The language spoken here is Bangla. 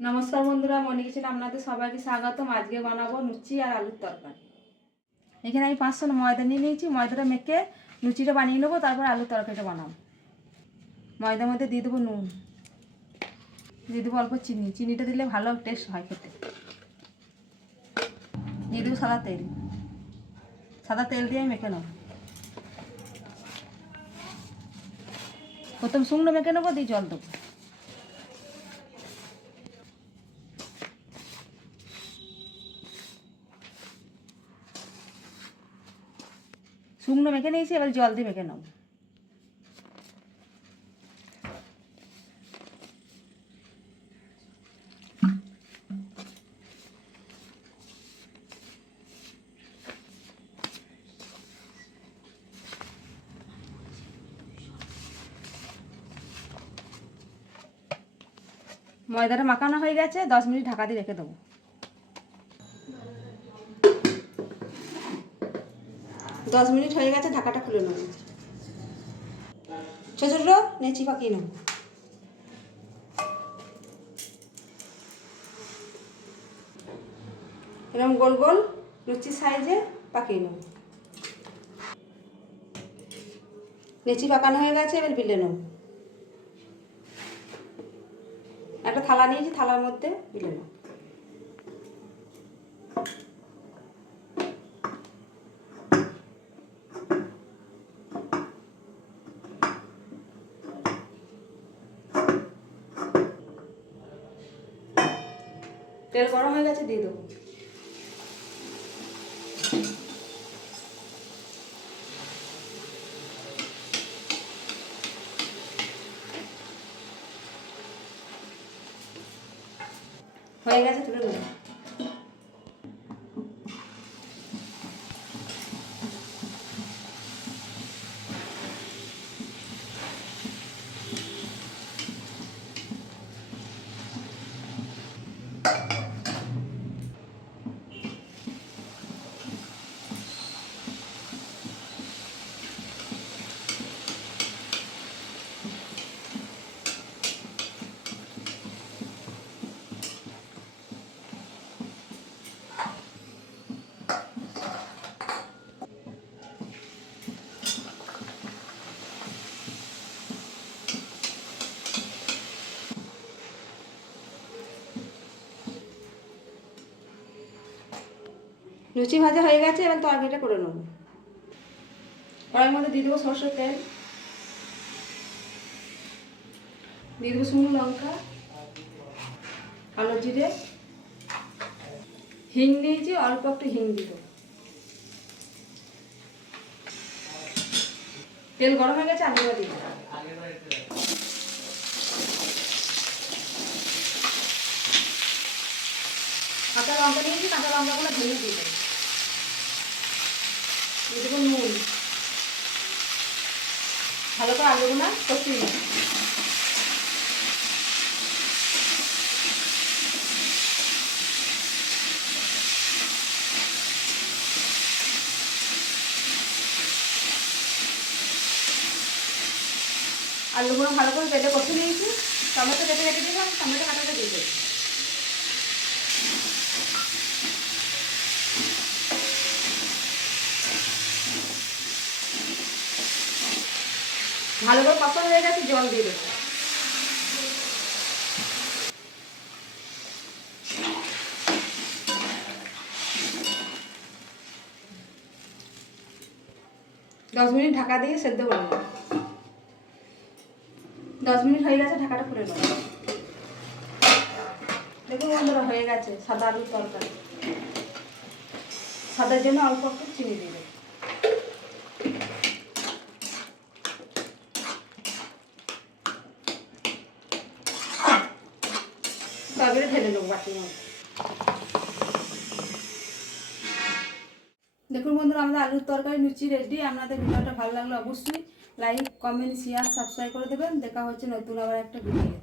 নমস্কার বন্ধুরা, মনি কিচেনে আপনাদের সবাইকে স্বাগতম। আজকে বানাবো লুচি আর আলুর তরকারি। এখানে আমি 500 ময়দা নিয়ে নিয়েছি। ময়দাটা মেখে লুচিটা বানিয়ে নেবো, তারপর আলুর তরকারিটা বানাবো। ময়দার মধ্যে দিয়ে দেবো নুন, দিয়ে দেবো অল্প চিনি। চিনিটা দিলে ভালো টেস্ট হয় খেতে। দিয়ে দেবো সাদা তেল। সাদা তেল দিয়ে আমি মেখে নেবো। প্রথম শুকনো মেখে নেবো, দিয়ে জল দেবো। শুকনো মেখে নিয়েছি, এবার জল দিয়ে মেখে নেবো। ময়দাটা মাখানো হয়ে গেছে, 10 মিনিট ঢাকা দিয়ে রেখে দেবো। 10 মিনিট হয়ে গেছে, ঢাকাটা খুলে নেব। ছোটো ছোটো নেচি পাকিয়ে নেব। এরকম গোল গোল লুচির সাইজে পাকিয়ে নেব। নেচি পাকানো হয়ে গেছে, এবার বেলে নেব। একটা থালা নিয়েছি, থালার মধ্যে বেলে নেব। তেল গরম হয়ে গেছে, দিয়ে দেবো। হয়ে গেছে, তুলে নেব। লুচি ভাজা হয়ে গেছে, এবার তরকারিটা করে নেব। কড়াইয়ের মধ্যে দিয়ে দেবো সরষের তেল, দিয়ে দেবো শুকনো লঙ্কা, কালো জিরে, হিং নিয়েছি, অল্প একটু হিং দিব। তেল গরম হয়ে গেছে, আলুটা দিয়ে দেবো। কাঁচা লঙ্কা নিয়েছি, কাঁচা লঙ্কাগুলো ভেঙে দিয়ে দেবো। দিয়ে দেবো নুন। ভালো করে আলুগুলো কষিয়ে নেব। আলুগুলো ভালো করে কেটে কষিয়ে নিয়েছি। টমেটো কেটে কেটে দিলাম, টমেটো কাটাটা দিয়ে দেবো। ভালো করে কষানো হয়ে গেছে, জল দিয়ে দেবো। দশ মিনিট ঢাকা দিয়ে সেদ্ধ করে নেব। 10 মিনিট হয়ে গেছে, ঢাকাটা খুলে নেব। দেখুন বন্ধুরা, হয়ে গেছে সাদা আলুর তরকারি। সাদার জন্য অল্প একটু চিনি দিয়ে দেবো। তরকারি ঢেলে নেবো বাটির মধ্যে। দেখুন বন্ধুরা, আমাদের আলুর তরকারি লুচি রেডি। আপনাদের ভিডিওটা ভালো লাগলে অবশ্যই লাইক, কমেন্ট, শেয়ার, সাবস্ক্রাইব করে দেবেন। দেখা হচ্ছে নতুন আবার একটা ভিডিও।